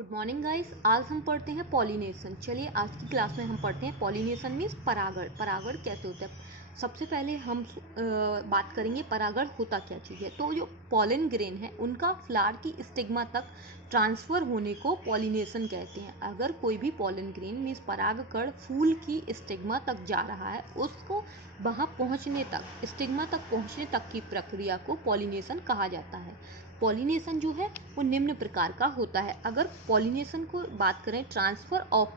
Good morning guys. आज हम पढ़ते हैं पॉलिनेशन। चलिए आज की क्लास में हम पढ़ते हैं पॉलिनेशन मीन्स परागण। परागण कैसे होता है सबसे पहले हम बात करेंगे परागण होता क्या चीज़ है। तो जो पॉलन ग्रेन है उनका फ्लावर की स्टिग्मा तक ट्रांसफ़र होने को पॉलिनेशन कहते हैं। अगर कोई भी पॉलन ग्रेन मीन्स परागकण फूल की स्टिग्मा तक जा रहा है उसको वहाँ पहुँचने तक स्टिग्मा तक पहुँचने तक की प्रक्रिया को पॉलिनेशन कहा जाता है। पॉलिनेशन जो है वो निम्न प्रकार का होता है। अगर पॉलिनेशन को बात करें, transfer of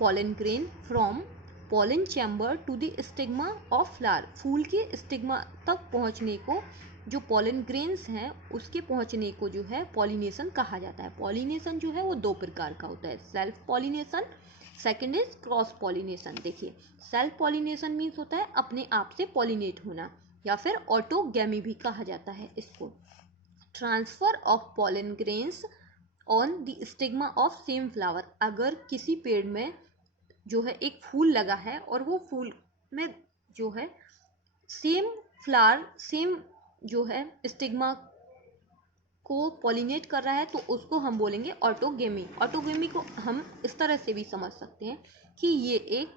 pollen grain from pollen chamber to the stigma of flower, फूल की स्टिग्मा तक पहुंचने को जो पॉलन ग्रेन्स हैं उसके पहुंचने को जो है पॉलिनेशन कहा जाता है। पॉलिनेशन जो है वो दो प्रकार का होता है, self pollination, second is cross pollination. देखिए सेल्फ पॉलिनेशन मीन्स होता है अपने आप से पॉलिनेट होना, या फिर ऑटोगैमी भी कहा जाता है इसको। Transfer of pollen grains on the stigma of same flower, अगर किसी पेड़ में जो है एक फूल लगा है और वो फूल में जो है सेम फ्लावर सेम जो है स्टिग्मा को पॉलिनेट कर रहा है तो उसको हम बोलेंगे ऑटोगेमी। ऑटोगेमी को हम इस तरह से भी समझ सकते हैं कि ये एक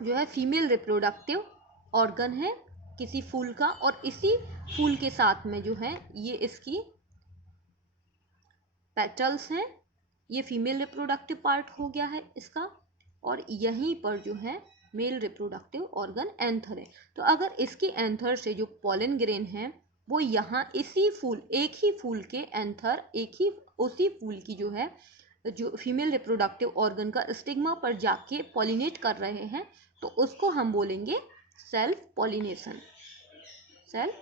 जो है फीमेल रिप्रोडक्टिव ऑर्गन है किसी फूल का, और इसी फूल के साथ में जो है ये इसकी पेटल्स हैं, ये फीमेल रिप्रोडक्टिव पार्ट हो गया है इसका, और यहीं पर जो है मेल रिप्रोडक्टिव ऑर्गन एंथर है। तो अगर इसके एंथर से जो पॉलन ग्रेन है वो यहाँ इसी फूल एक ही फूल के एंथर एक ही उसी फूल की जो है जो फीमेल रिप्रोडक्टिव ऑर्गन का स्टिग्मा पर जाके पॉलिनेट कर रहे हैं तो उसको हम बोलेंगे सेल्फ पॉलिनेशन। सेल्फ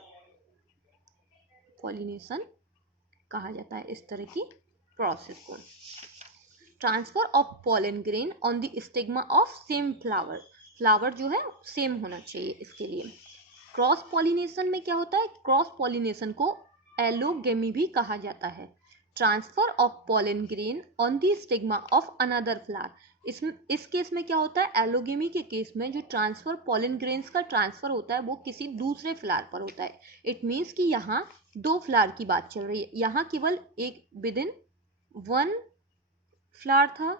पॉलिनेशन कहा जाता है इस तरह की प्रोसेस को। Transfer of pollen grain on the stigma of same flower, flower जो है सेम होना चाहिए इसके लिए। क्रॉस पॉलिनेशन में क्या होता है, क्रॉस पॉलिनेशन को एलोगेमी भी कहा जाता है। Transfer of pollen grain on the stigma of another flower, इस केस में क्या होता है, एलोगेमी के केस में जो ट्रांसफर पॉलन ग्रेन्स का ट्रांसफर होता है वो किसी दूसरे फ्लावर पर होता है। इट मीन्स कि यहाँ दो फ्लावर की बात चल रही है, यहाँ केवल एक विद इन वन फ्लावर था,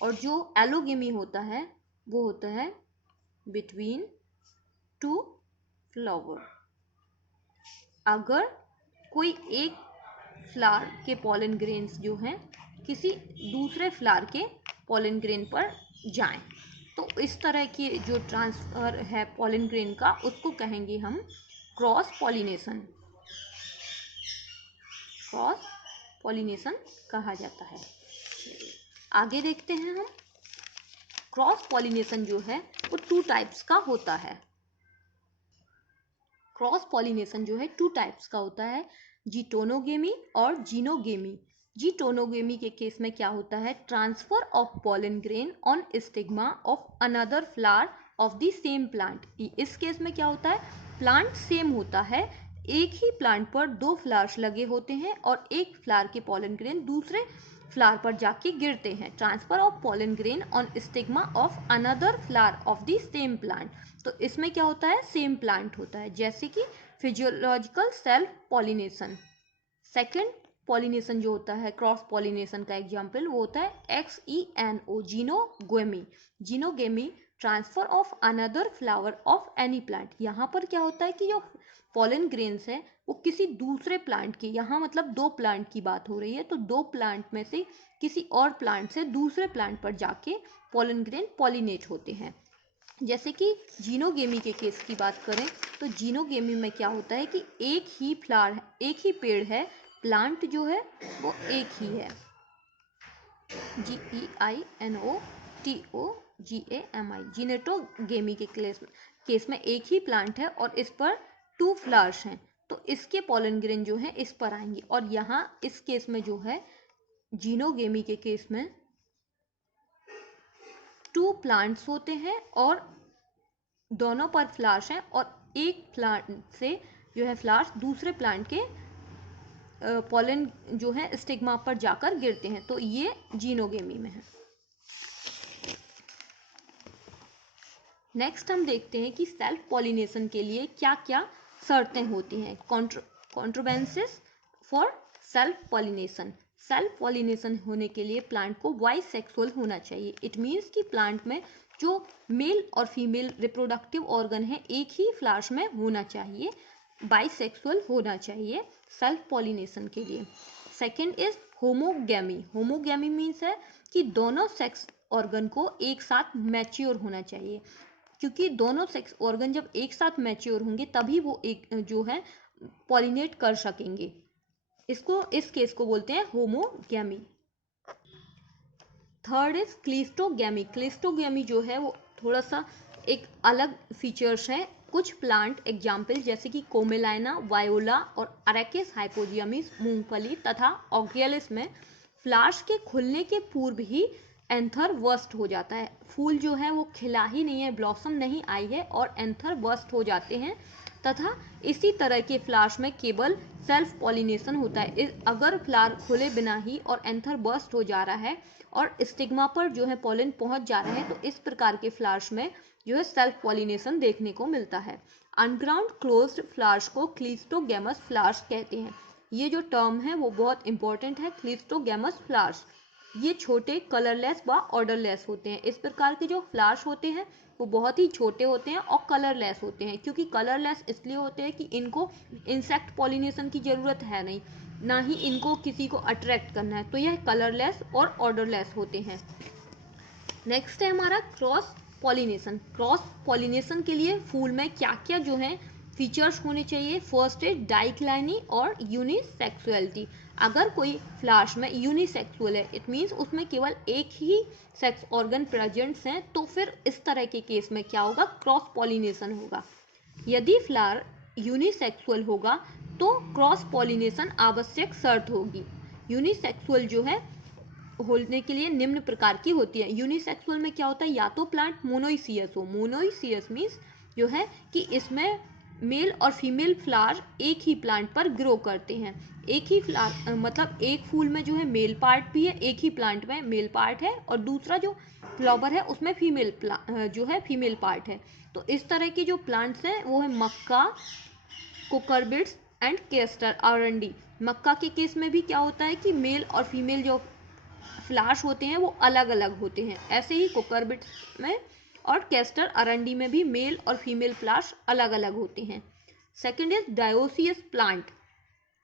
और जो एलोगेमी होता है वो होता है बिटवीन टू फ्लावर। अगर कोई एक फ्लावर के पॉलन ग्रेन्स जो हैं किसी दूसरे फ्लावर के पॉलन ग्रेन पर जाएं तो इस तरह की जो ट्रांसफर है पॉलन ग्रेन का उसको कहेंगे हम क्रॉस पॉलिनेशन। क्रॉस पॉलिनेशन कहा जाता है। आगे देखते हैं हम। क्रॉस पॉलिनेशन जो है वो टू टाइप्स का होता है। क्रॉस पॉलिनेशन जो है टू टाइप्स का होता है, जीटोनोगेमी और जीनोगेमी। जीटोनोगेमी के केस में क्या होता है, transfer of pollen grain on stigma of another flower of the same plant. इस केस में क्या होता है, प्लांट सेम होता है, एक ही प्लांट पर दो फ्लावर्स लगे होते हैं और एक फ्लावर के पॉलन ग्रेन दूसरे फ्लावर पर जाके गिरते हैं। Transfer of pollen grain on stigma of another flower of the same plant, तो इसमें क्या होता है, सेम प्लांट होता है, जैसे कि physiological self pollination. Second pollination जो होता है क्रॉस पॉलिनेशन का एग्जाम्पल वो होता है XENO, xenogamy. Xenogamy transfer of another flower of any plant. यहाँ पर क्या होता है कि जो पॉलन ग्रेन्स है वो किसी दूसरे प्लांट की, यहाँ मतलब दो प्लांट की बात हो रही है, तो दो प्लांट में से किसी और प्लांट से दूसरे प्लांट पर जाके पॉलन ग्रेन पॉलिनेट होते हैं। जैसे कि जीनोगेमी के केस की बात करें तो जीनोगेमी में क्या होता है कि एक ही फ्लावर है, एक ही पेड़ है, प्लांट जो है वो एक ही है, GEINOTOGAMI। जीनेटोगेमी के केस में एक ही प्लांट है और इस पर टू फ्लावर्स हैं, तो इसके पॉलन ग्रेन जो है इस पर आएंगे। और यहाँ इस केस में जो है जीनोगेमी के केस में टू प्लांट्स होते हैं और दोनों पर फ्लावर्स हैं, और एक प्लांट से जो है फ्लावर्स दूसरे प्लांट के पॉलन जो है स्टिग्मा पर जाकर गिरते हैं, तो ये जीनोगेमी में है। नेक्स्ट हम देखते हैं कि सेल्फ पॉलिनेशन के लिए क्या क्या शर्तें होती हैं। Contrivances for self pollination. Self pollination होने के लिए प्लांट को बाइसेक्सुअल होना चाहिए। इट मीन्स कि प्लांट में जो मेल और फीमेल रिप्रोडक्टिव ऑर्गन है एक ही फ्लावर्स में होना चाहिए, बाइसेक्सुअल होना चाहिए सेल्फ पॉलिनेशन के लिए। Second is homogamy. Homogamy means है कि दोनों सेक्स ऑर्गन को एक साथ मैच्योर होना चाहिए, क्योंकि दोनों सेक्स ऑर्गन जब एक साथ मैच्योर होंगे तभी वो एक जो है पॉलिनेट कर सकेंगे। इस केस को बोलते हैं homogamy. Third is cleistogamy. Cleistogamy जो है वो थोड़ा सा एक अलग फीचर्स है। कुछ प्लांट एग्जाम्पल जैसे कि कोमेलाइना, वायोला और अरेकिस हाइपोजियमिस, मूंगफली तथा ऑग्रियलिस में फ्लावर्स के खुलने के पूर्व ही एंथर बर्स्ट हो जाता है। फूल जो है वो खिला ही नहीं है, ब्लॉसम नहीं आई है और एंथर बर्स्ट हो जाते हैं तथा इसी तरह के फ्लावर्स में केवल सेल्फ पॉलिनेशन होता है। अगर फ्लावर खुले बिना ही और एंथर बर्स्ट हो जा रहा है और स्टिग्मा पर जो है पॉलन पहुंच जा रहा है तो इस प्रकार के फ्लावर्स में जो है सेल्फ पॉलिनेशन देखने को मिलता है। अनग्राउंड क्लोज्ड फ्लावर्स को क्लिस्टोगैमस फ्लावर्स कहते हैं। ये जो टर्म है वो बहुत इंपॉर्टेंट है, क्लिस्टोगैमस फ्लावर्स। ये छोटे, कलरलेस व ऑर्डरलेस होते हैं। इस प्रकार के जो फ्लावर्स होते हैं वो बहुत ही छोटे होते हैं और कलरलेस होते हैं। क्योंकि कलरलेस इसलिए होते हैं कि इनको इंसेक्ट पॉलिनेशन की ज़रूरत है नहीं, ना ही इनको किसी को अट्रैक्ट करना है, तो यह कलरलेस और ऑर्डरलेस होते हैं। नेक्स्ट है हमारा क्रॉस पॉलिनेशन। क्रॉस पॉलिनेशन के लिए फूल में क्या क्या जो है फीचर्स होने चाहिए। फर्स्ट है डाइक्लाइनी और यूनिसेक्सुअलिटी। अगर कोई फ्लावर्स में यूनिसेक्सुअल है, इट मीन्स उसमें केवल एक ही सेक्स ऑर्गन प्रेजेंट्स हैं, तो फिर इस तरह के केस में क्या होगा, क्रॉस पॉलिनेशन होगा। यदि फ्लावर यूनिसेक्सुअल होगा तो क्रॉस पॉलिनेशन आवश्यक शर्त होगी। यूनिसेक्सुअल जो है होने के लिए निम्न प्रकार की होती है। यूनिसेक्सुअल में क्या होता है, या तो प्लांट मोनोइसियस हो। मोनोइसियस मीन्स जो है कि इसमें मेल और फीमेल फ्लावर एक ही प्लांट पर ग्रो करते हैं। एक ही फ्लावर मतलब एक फूल में जो है मेल पार्ट भी है, एक ही प्लांट में मेल पार्ट है और दूसरा जो फ्लावर है उसमें फीमेल जो है फीमेल पार्ट है। तो इस तरह के जो प्लांट्स हैं वो है मक्का, कुकरबिट्स एंड केस्टर अरंडी। मक्का के केस में भी क्या होता है कि मेल और फीमेल जो फ्लावर्स होते हैं वो अलग अलग होते हैं। ऐसे ही कुकरबिट्स में और केस्टर अरंडी में भी मेल और फीमेल फ्लावर्स अलग अलग होते हैं। Second is dioecious plant.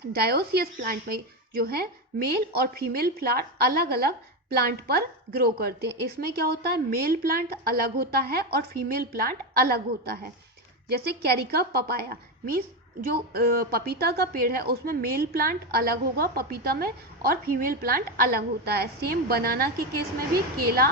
Dioecious plant में जो है मेल और फीमेल फ्लावर अलग अलग प्लांट पर ग्रो करते हैं। इसमें क्या होता है, मेल प्लांट अलग होता है और फीमेल प्लांट अलग होता है। जैसे कैरिका पपाया मीन्स जो पपीता का पेड़ है उसमें मेल प्लांट अलग होगा पपीता में और फीमेल प्लांट अलग होता है। सेम बनाना के केस में भी केला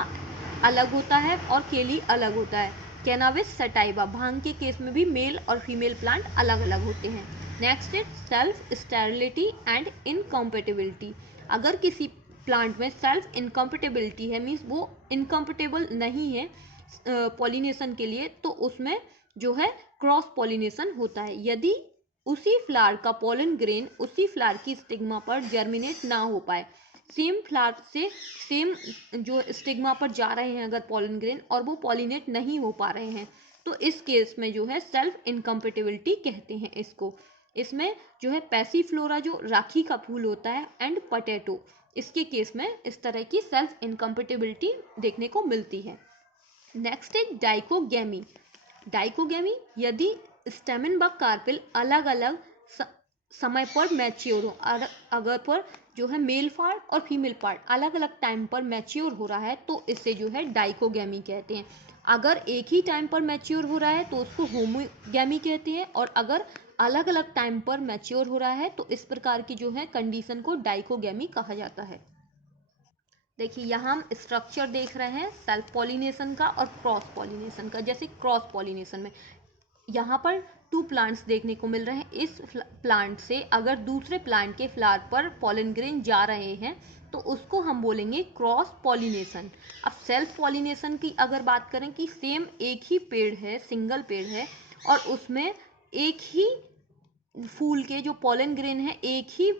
अलग होता है और केली अलग होता है। कैनाबिस सटाइवा भांग के केस में भी मेल और फीमेल प्लांट अलग अलग होते हैं। Next is self sterility and incompatibility. अगर किसी प्लांट में सेल्फ इनकॉम्पेटिबिलिटी है मीन्स वो इनकॉम्पेटेबल नहीं है पॉलिनेशन के लिए, तो उसमें जो है क्रॉस पॉलिनेशन होता है। यदि उसी फ्लावर का पोलन ग्रेन उसी फ्लावर की स्टिग्मा पर जर्मिनेट ना हो पाए, सेम फ्लावर से सेम जो स्टिग्मा पर जा रहे हैं अगर पोलन ग्रेन और वो पॉलिनेट नहीं हो पा रहे हैं, तो इस केस में जो है सेल्फ इनकम्पेटिबिलिटी कहते हैं इसको। इसमें जो है पैसीफ्लोरा जो राखी का फूल होता है एंड पोटैटो, इसके केस में इस तरह की सेल्फ इनकम्पेटिबिलिटी देखने को मिलती है। Next is dichogamy. डाइकोगैमी यदि स्टेमन व कार्पेल अलग अलग समय पर मैच्योर हो, अगर पर जो है मेल पार्ट और फीमेल पार्ट अलग अलग टाइम पर मैच्योर हो रहा है तो इसे जो है डाइकोगैमी कहते हैं। अगर एक ही टाइम पर मैच्योर हो रहा है तो उसको होमोगैमी कहते हैं, और अगर अलग अलग टाइम पर मैच्योर हो रहा है तो इस प्रकार की जो है कंडीशन को डाइकोगैमी कहा जाता है। देखिए यहाँ हम स्ट्रक्चर देख रहे हैं सेल्फ पॉलिनेशन का और क्रॉस पॉलिनेशन का। जैसे क्रॉस पॉलिनेशन में यहाँ पर 2 प्लांट्स देखने को मिल रहे हैं। इस प्लांट से अगर दूसरे प्लांट के फ्लावर पर पॉलन ग्रेन जा रहे हैं तो उसको हम बोलेंगे क्रॉस पॉलिनेशन। अब सेल्फ पॉलिनेशन की अगर बात करें कि सेम एक ही पेड़ है, सिंगल पेड़ है और उसमें एक ही फूल के जो पॉलन ग्रेन है एक ही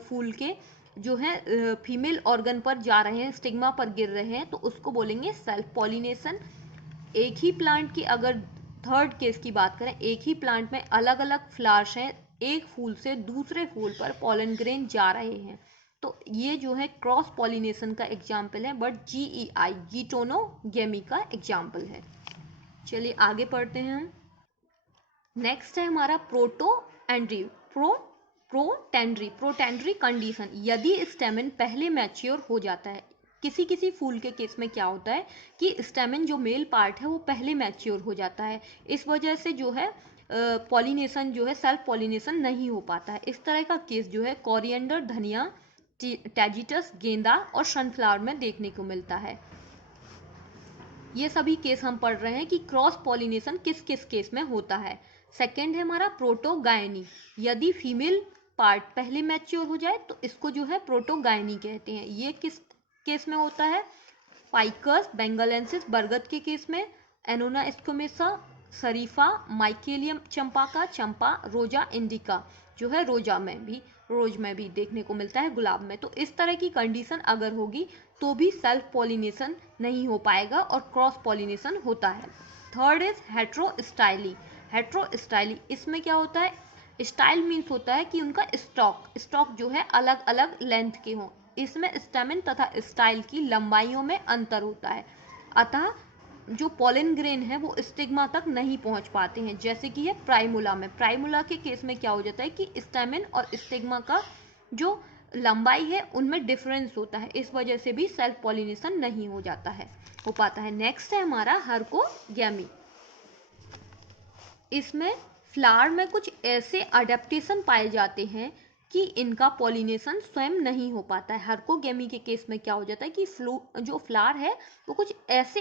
फूल के जो है फीमेल ऑर्गन पर जा रहे हैं, स्टिग्मा पर गिर रहे हैं, तो उसको बोलेंगे सेल्फ पॉलिनेशन। एक ही प्लांट की अगर थर्ड केस की बात करें, एक ही प्लांट में अलग अलग फ्लावर्स हैं एक फूल से दूसरे फूल पर पॉलन ग्रेन जा रहे हैं। तो ये जो है क्रॉस पॉलिनेशन का एग्जाम्पल है, बट GEI गीटोनोगेमी का एग्जाम्पल है। चलिए आगे पढ़ते हैं हम। नेक्स्ट है हमारा प्रोटेंड्री कंडीशन। यदि स्टेमेन पहले मैच्योर हो जाता है, किसी किसी फूल के केस में क्या होता है कि स्टेमेन जो मेल पार्ट है वो पहले मैच्योर हो जाता है, इस वजह से जो है पॉलिनेशन जो है सेल्फ पॉलिनेशन नहीं हो पाता है। इस तरह का केस जो है कोरिएंडर, धनिया, टैजिटस, गेंदा और सनफ्लावर में देखने को मिलता है। ये सभी केस हम पढ़ रहे हैं कि क्रॉस पॉलिनेशन किस किस केस में होता है। सेकेंड है हमारा प्रोटोगायनी। यदि फीमेल पार्ट पहले मैच्योर हो जाए तो इसको जो है प्रोटोगायनी कहते हैं। ये किस केस में होता है? फाइकस बेंगालेंसिस बरगद के केस में, एनोना स्क्यूमेसा, शरीफा, माइकेलियम चंपा का चंपा, रोजा इंडिका जो है रोज में भी देखने को मिलता है, गुलाब में। तो इस तरह की कंडीशन अगर होगी तो भी सेल्फ पॉलिनेशन नहीं हो पाएगा और क्रॉस पॉलिनेशन होता है। Third is heterostyly. इसमें क्या होता है? स्टाइल मीन्स होता है कि उनका स्टॉक जो है अलग अलग लेंथ के हों। इसमें स्टेमेन तथा स्टाइल की लंबाइयों में अंतर होता है, अतः जो पॉलन ग्रेन है वो स्टिग्मा तक नहीं पहुंच पाते हैं, जैसे कि है प्राइमुला के केस में क्या हो जाता है कि स्टेमेन और स्टिग्मा का जो लंबाई है उनमें डिफरेंस होता है, इस वजह से भी सेल्फ पॉलिनेशन नहीं हो पाता है। नेक्स्ट है हमारा हर्कोगैमी। इसमें फ्लावर में कुछ ऐसे अडेप्टेशन पाए जाते हैं कि इनका पॉलिनेशन स्वयं नहीं हो पाता है। हर्कोगैमी के केस में क्या हो जाता है कि जो फ्लावर है वो कुछ ऐसे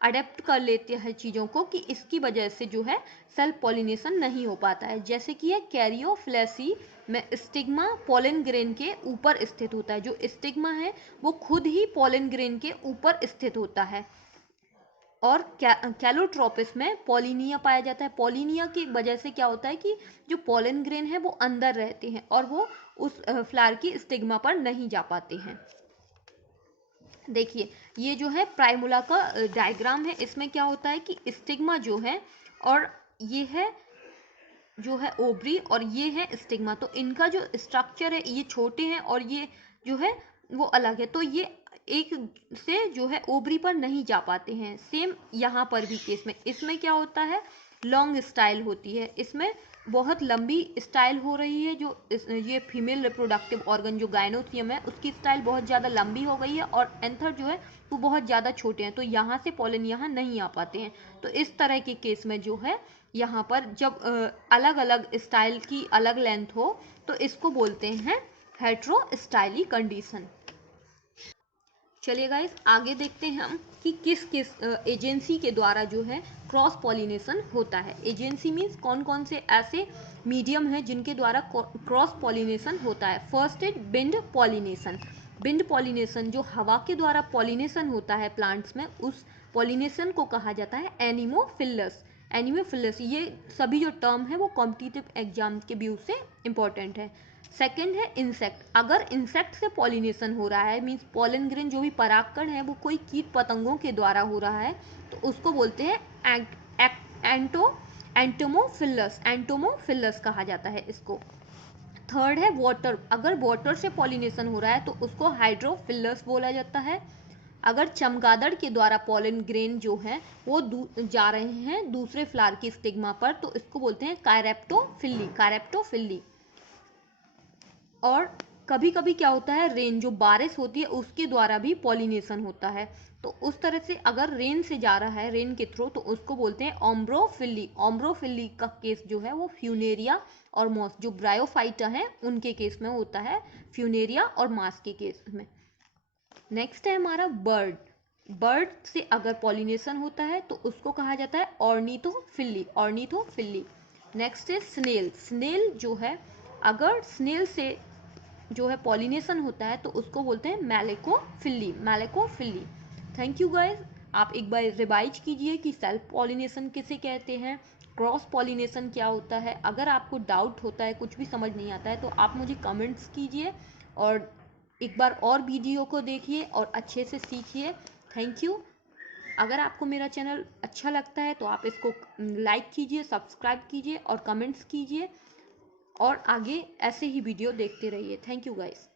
अडेप्ट कर लेते हैं चीज़ों को कि इसकी वजह से जो है सेल्फ पॉलिनेशन नहीं हो पाता है। जैसे कि है कैरियोफ्लेसी में स्टिग्मा पॉलन ग्रेन के ऊपर स्थित होता है। जो स्टिग्मा है वो खुद ही पॉलन ग्रेन के ऊपर स्थित होता है। और कैलोट्रोपिस में पॉलिनिया पाया जाता है। पॉलिनिया की वजह से क्या होता है कि जो पॉलन ग्रेन है वो अंदर रहते हैं और वो उस फ्लावर की स्टिग्मा पर नहीं जा पाते हैं। देखिए ये जो है प्राइमुला का डायग्राम है। इसमें क्या होता है कि स्टिग्मा जो है और ये है जो है ओवरी और ये है स्टिग्मा, तो इनका जो स्ट्रक्चर है ये छोटे हैं और ये जो है वो अलग है, तो ये एक से जो है ओवरी पर नहीं जा पाते हैं। सेम यहाँ पर भी केस में इसमें क्या होता है, लॉन्ग स्टाइल होती है, इसमें बहुत लंबी स्टाइल हो रही है। ये फीमेल रिप्रोडक्टिव ऑर्गन जो गायनोथियम है उसकी स्टाइल बहुत ज़्यादा लंबी हो गई है और एंथर जो है वो बहुत ज़्यादा छोटे हैं, तो यहाँ से पॉलन यहाँ नहीं आ पाते हैं। तो इस तरह के केस में जो है यहाँ पर जब अलग अलग स्टाइल की अलग लेंथ हो तो इसको बोलते हैं हेट्रोस्टाइली कंडीशन। चलिए गाइस आगे देखते हैं हम कि किस किस एजेंसी के द्वारा जो है क्रॉस पॉलिनेशन होता है। एजेंसी मीन्स कौन कौन से ऐसे मीडियम हैं जिनके द्वारा क्रॉस पॉलिनेशन होता है। First is wind pollination. Wind pollination जो हवा के द्वारा पॉलिनेशन होता है प्लांट्स में, उस पॉलिनेशन को कहा जाता है एनिमोफिलस। ये सभी जो टर्म है वो कॉम्पिटिटिव एग्जाम के व्यू से इंपॉर्टेंट है। सेकेंड है इंसेक्ट। अगर इंसेक्ट से पॉलिनेशन हो रहा है मीन्स पॉलन ग्रेन जो भी परागकण है वो कोई कीट पतंगों के द्वारा हो रहा है तो उसको बोलते हैं एंटोमोफिलस कहा जाता है इसको। थर्ड है वाटर। अगर वाटर से पॉलिनेशन हो रहा है तो उसको हाइड्रोफिलस बोला जाता है। अगर चमगादड़ के द्वारा पॉलन ग्रेन जो है वो जा रहे हैं दूसरे फ्लावर की स्टिग्मा पर तो इसको बोलते हैं कायरेप्टोफिल्ली। और कभी कभी क्या होता है, रेन जो बारिश होती है उसके द्वारा भी पॉलिनेशन होता है, तो उस तरह से अगर रेन से जा रहा है रेन के थ्रू तो उसको बोलते हैं ओम्ब्रोफिल्ली का केस जो है वो फ्यूनेरिया और मॉस जो ब्रायोफाइटा है उनके केस में होता है, फ्यूनेरिया और मास के केस में। नेक्स्ट है हमारा बर्ड से अगर पॉलिनेशन होता है तो उसको कहा जाता है ऑर्निथोफिल्ली। नेक्स्ट है स्नेल जो है अगर स्नेल से जो है पॉलिनेशन होता है तो उसको बोलते हैं मैलेकोफिल्ली। Thank you guys. आप एक बार रिवाइज कीजिए कि सेल्फ पॉलिनेशन किसे कहते हैं, क्रॉस पॉलिनेशन क्या होता है। अगर आपको डाउट होता है, कुछ भी समझ नहीं आता है तो आप मुझे कमेंट्स कीजिए और एक बार और वीडियो को देखिए और अच्छे से सीखिए। Thank you. अगर आपको मेरा चैनल अच्छा लगता है तो आप इसको लाइक कीजिए, सब्सक्राइब कीजिए और कमेंट्स कीजिए। और आगे ऐसे ही वीडियो देखते रहिए। Thank you guys.